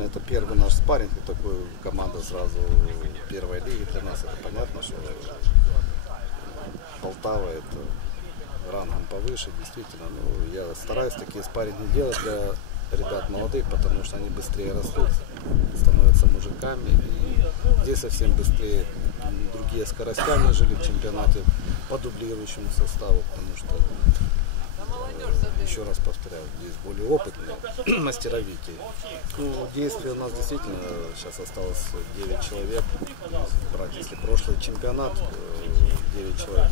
это первый наш спарринг, и такой команда сразу первой лиги для нас. Это понятно, что Полтава это рангом повыше, действительно. Ну, я стараюсь такие спарринги делать для ребят молодых, потому что они быстрее растут, становятся мужиками. И здесь совсем быстрее другие скоростя, нежели в чемпионате по дублирующему составу, потому что еще раз повторяю, здесь более опытные, мастеровитые. Ну, действия у нас действительно сейчас осталось 9 человек. Брать, если прошлый чемпионат, э, 9 человек.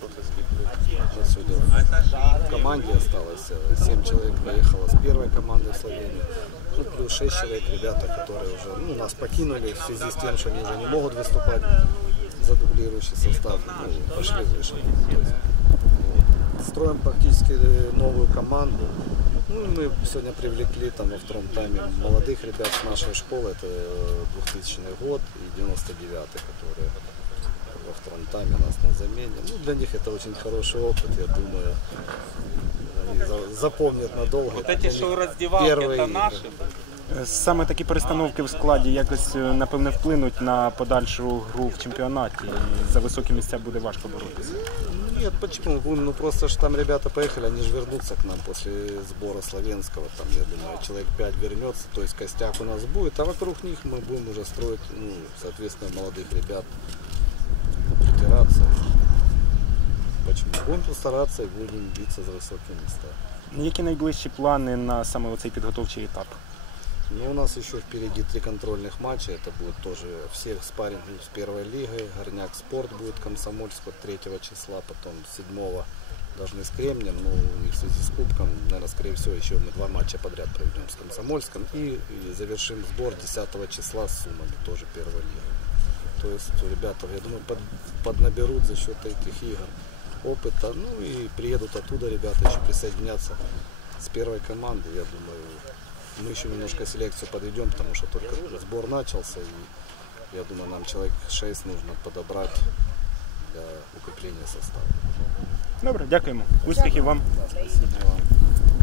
Вот Сегодня в команде осталось 7 человек проехало с первой команды в Словении. Ну, плюс 6 человек ребята, которые уже ну, нас покинули в связи с тем, что они уже не могут выступать за дублирующий состав, ну, пошли выше. То есть, вот. Строим практически новую команду. Ну, и мы сегодня привлекли там во втором тайме молодых ребят с нашей школы, это э, 2000 год и 99 которые во втором тайме у нас на замене. Ну, для них это очень хороший опыт, я думаю. Они за- запомнят надолго. Вот Это эти для них шоу-раздевалки, первые это игры. наши. Е, Саме такі перестановки в складі якось е, напевне вплинуть на подальшу гру в чемпіонаті. І за високі місця буде важко боротися. Нет, почему? Будем, Ну просто ж там ребята поехали, они же вернутся к нам после сбора словенского. Там, я думаю, человек 5 вернется, то есть костяк у нас будет, а вокруг них мы будем уже строить, ну, соответственно, молодых ребят притираться. Почему? Будем постараться и будем биться за высокие места. Які найближчі плани на саме оцей підготовчий етап? Ну, у нас еще впереди три контрольных матча. Это будет тоже всех спарринг с первой лигой. Горняк спорт будет Комсомольск от 3 числа, потом 7 должны с Кремнем. Ну, них в связи с Кубком, наверное, скорее всего, еще мы два матча подряд проведем с Комсомольском. И, и завершим сбор 10 числа с Сумами, тоже первой лиги. То есть ребята, я думаю, под, поднаберут за счет этих игр опыта. Ну и приедут оттуда ребята еще присоединяться с первой команды. Я думаю, мы еще немножко селекцию подведем, потому что только сбор начался. И я думаю, нам человек 6 нужно подобрать для укрепления состава. Добре, дякуємо. Успіхів вам. Да, спасибо вам.